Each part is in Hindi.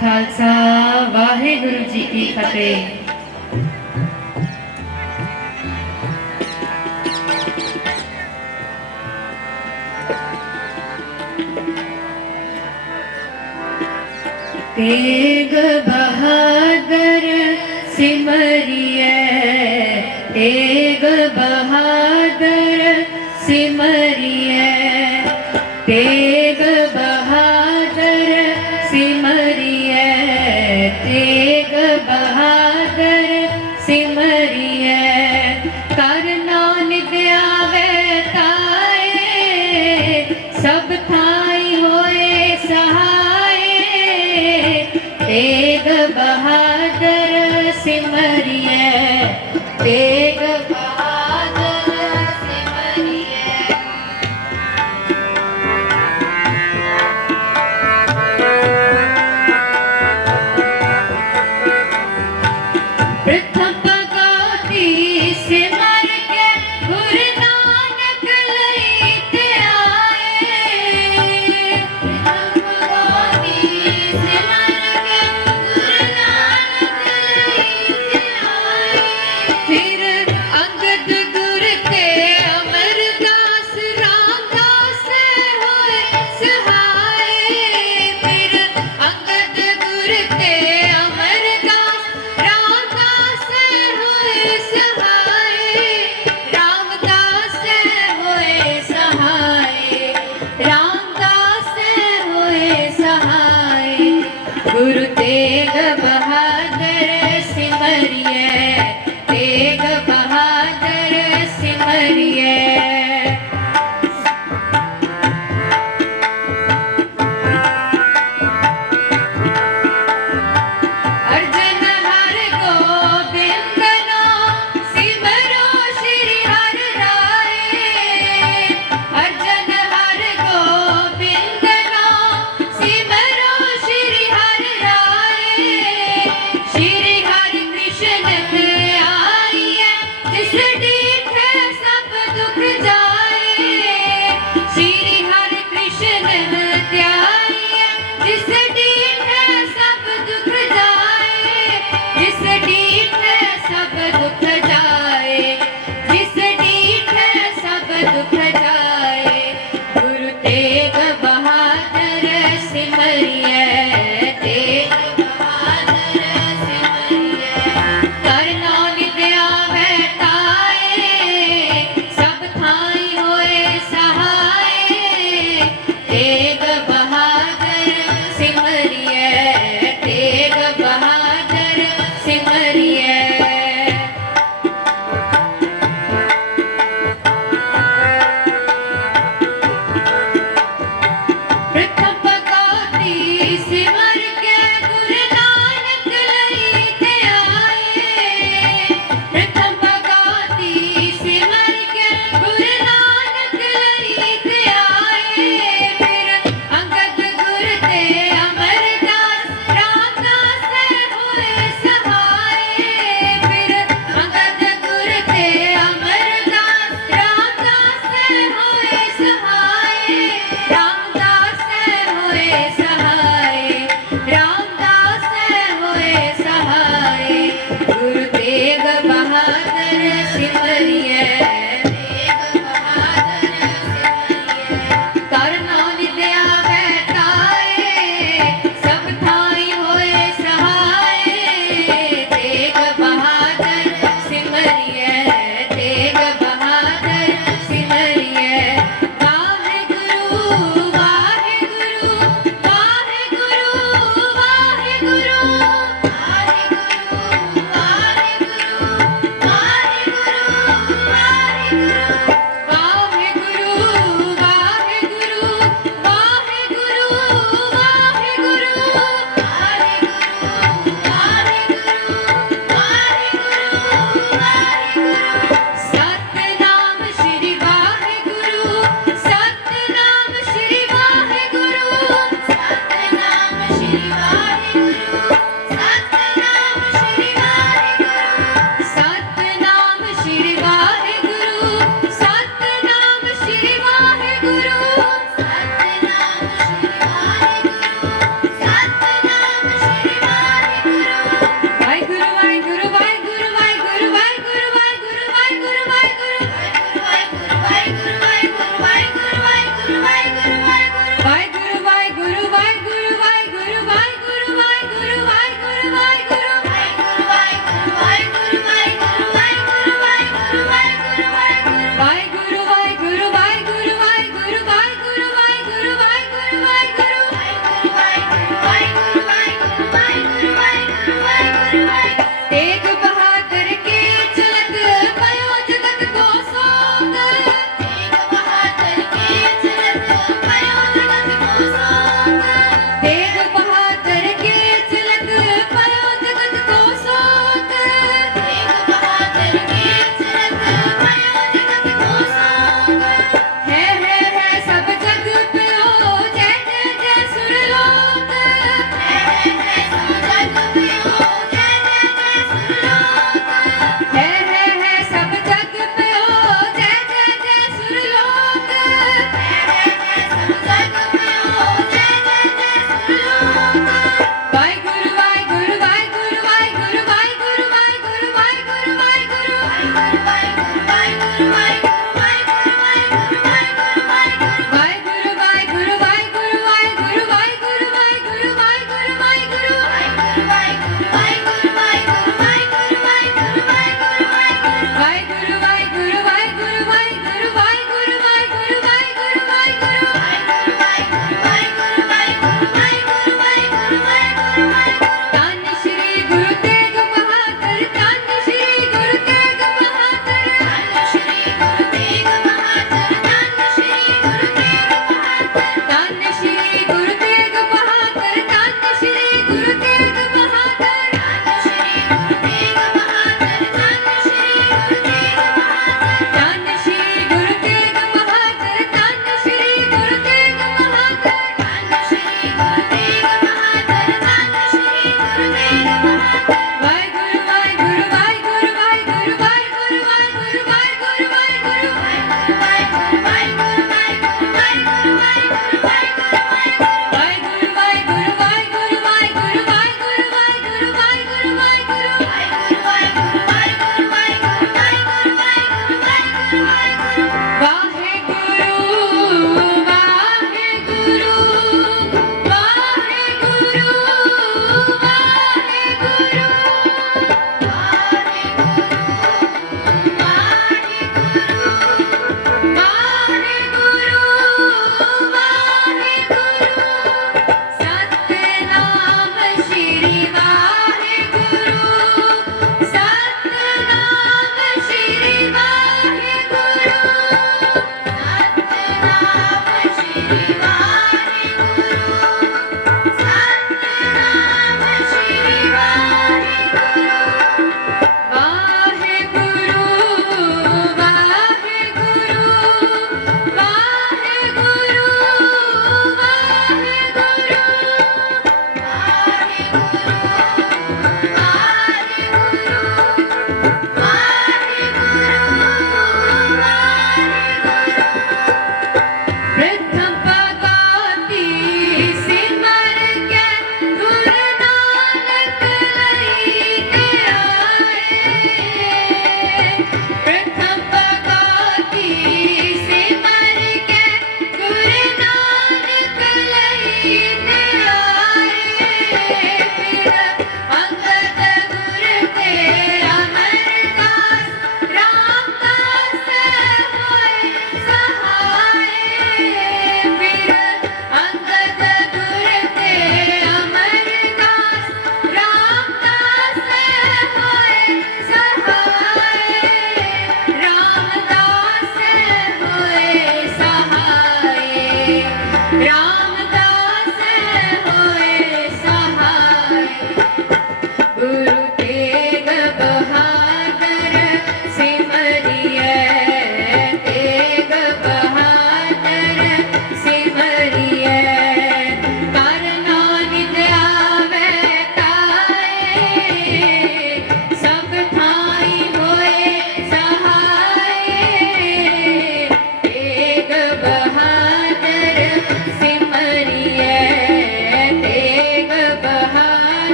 ਖਾਲਸਾ ਵਾਹਿਗੁਰੂ जी की फतेह। तेग बहादुर सिमरिए तेग बहादुर सिमरिए तेग तेग बहादर सिंह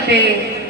could be